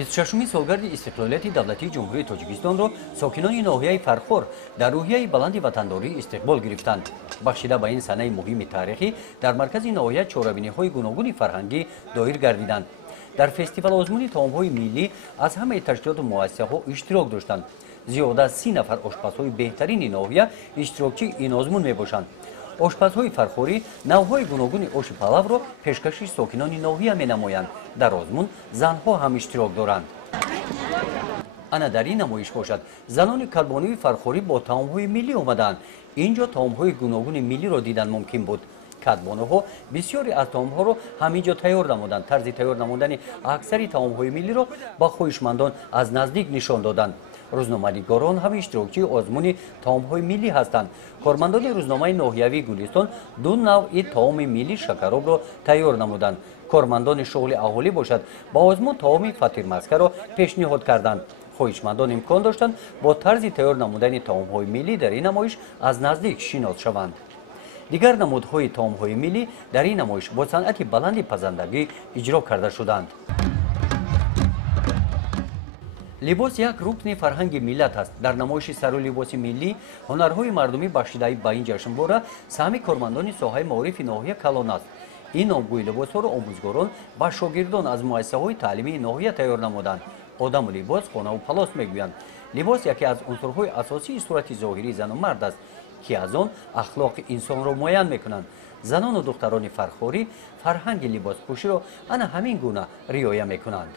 26-мин солгарди истиқлолияти давлатии ҷумҳурии Тоҷикистонро сокинони ноҳияи Фархор дар рӯҳияи баланди ватандорӣ истиқбол гирифтанд. Бахшида ба ин санаи муҳими таърихӣ дар маркази ноҳия чорабиниҳои гуногуни фарҳангӣ доир гардиданд. Дар фестивал озмуни таомҳои миллӣ аз ҳамаи таштиёту муассисаҳо иштирок доштанд. Зиёда аз 30 нафар ошпазҳои беҳтарини ноҳия иштирокчии ин озмун мебошанд. ошпазҳои фархорӣ навъҳои гуногуни оши палавро пешкаши сокинони ноҳия менамоянд. Дар озмун занҳо ҳам иштирок доранд. ана дар ин намоиш бошад занони калбонии фархорӣ бо таомҳои миллӣ омадаанд. инҷо таомҳои гуногуни миллиро дидан мумкин буд. кадбоноҳо бисёре аз таомҳоро ҳамин ҷо тайёр намуданд. тарзи тайёр намудани аксари таомҳои миллиро ба хоҳишмандон аз наздик нишон доданд. рӯзноманигорон ҳам иштирокчии озмуни таомҳои миллӣ ҳастанд. кормандони рӯзномаи ноҳиявии Гулистон ду навъи таоми миллӣ шакаробро тайёр намуданд. кормандони шуғли аҳолӣ бошад ба озмун таоми фатирмаскаро пешниҳод карданд. хоҳишмандон имкон доштанд бо тарзи тайёр намудани таомҳои миллӣ дар ин намоиш аз наздик шинос шаванд. дигар намудҳои таомҳои миллӣ дар ин намоиш бо санъати баланди пазандагӣ иҷро карда шуданд. либос як рукни фарҳанги миллат аст. дар намоиши сару либоси миллӣ ҳунарҳои мардумӣ бахшидаи ба ин ҷашнбора саҳми кормандони соҳаи маорифи ноҳия калон аст. ин номгӯи либосҳоро омӯзгорон ба шогирдон аз муассисаҳои таълимии ноҳия тайёр намуданд. одаму либос хонаву палос мегӯянд. либос яке аз унсурҳои асосии сурати зоҳирии зану мард аст ки аз он ахлоқи инсонро муайян мекунанд. занону духтарони фархорӣ фарҳанги либоспӯширо ана ҳамин гуна риоя мекунанд.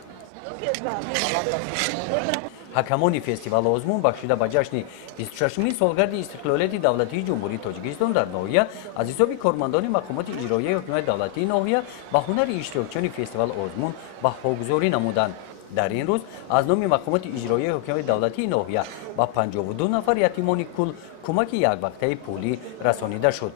ҳакамони фестивал озмун бахшида ба ҷашни 26-мин солгарди истиқлолияти давлатии ҷумҳурии Тоҷикистон дар ноҳия аз ҳисоби кормандони мақомоти иҷроияи ҳукумати давлатии ноҳия ба ҳунари иштирокчиёни фестивал озмун баҳогузорӣ намуданд. дар ин рӯз аз номи мақомоти иҷроияи ҳукумати давлатии ноҳия ба 52 нафар ятимони кул кӯмаки яквақтаи пулӣ расонида шуд.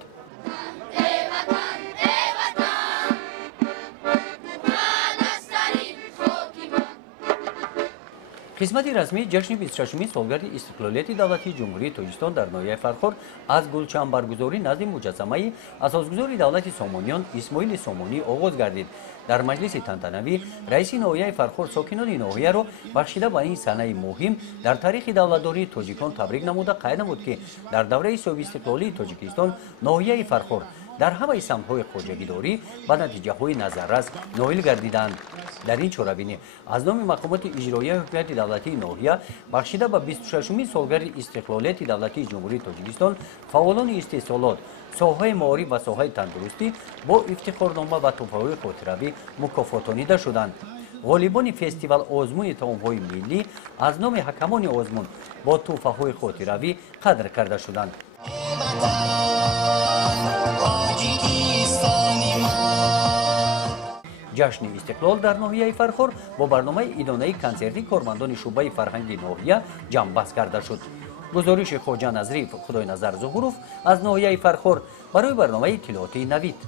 қисмати расмии ҷашни 26-мин солгарди истиқлолияти давлатии ҷумҳурии Тоҷикистон дар ноҳияи Фархор аз гулчанбаргузорӣ назди муҷассамаи асосгузори давлати Сомониён Исмоили Сомонӣ оғоз гардид. дар маҷлиси тантанавӣ раиси ноҳияи Фархор сокинони ноҳияро бахшида ба ин санаи муҳим дар таърихи давлатдории тоҷикон табрик намуда қайд намуд, ки дар давраи соҳиби истиқлолии Тоҷикистон ноҳияи Фархор дар ҳамаи самтҳои хоҷагидорӣ ба натиҷаҳои назаррас ноил гардиданд. дар ин чорабинӣ аз номи мақомоти иҷроияи ҳукумати давлатии ноҳия бахшида ба 26-мин солгари истиқлолияти давлатии ҷумҳурии Тоҷикистон фаъолони истеҳсолот, соҳаи маориф ва соҳаи тандурустӣ бо ифтихорнома ва тӯҳфаҳои хотиравӣ мукофотонида шуданд. ғолибони фестивал озмуни таомҳои миллӣ аз номи ҳакамони озмун бо тӯҳфаҳои хотиравӣ қадр карда шуданд. ҷашни истиқлол дар ноҳияи Фархор бо барномаи идонаи консерти кормандони шӯъбаи фарҳанги ноҳия ҷамъбаст карда шуд. гузориши хоҷа Назриф Худойназар Зуҳуров аз ноҳияи Фархор барои барномаи иттилоотии Навид.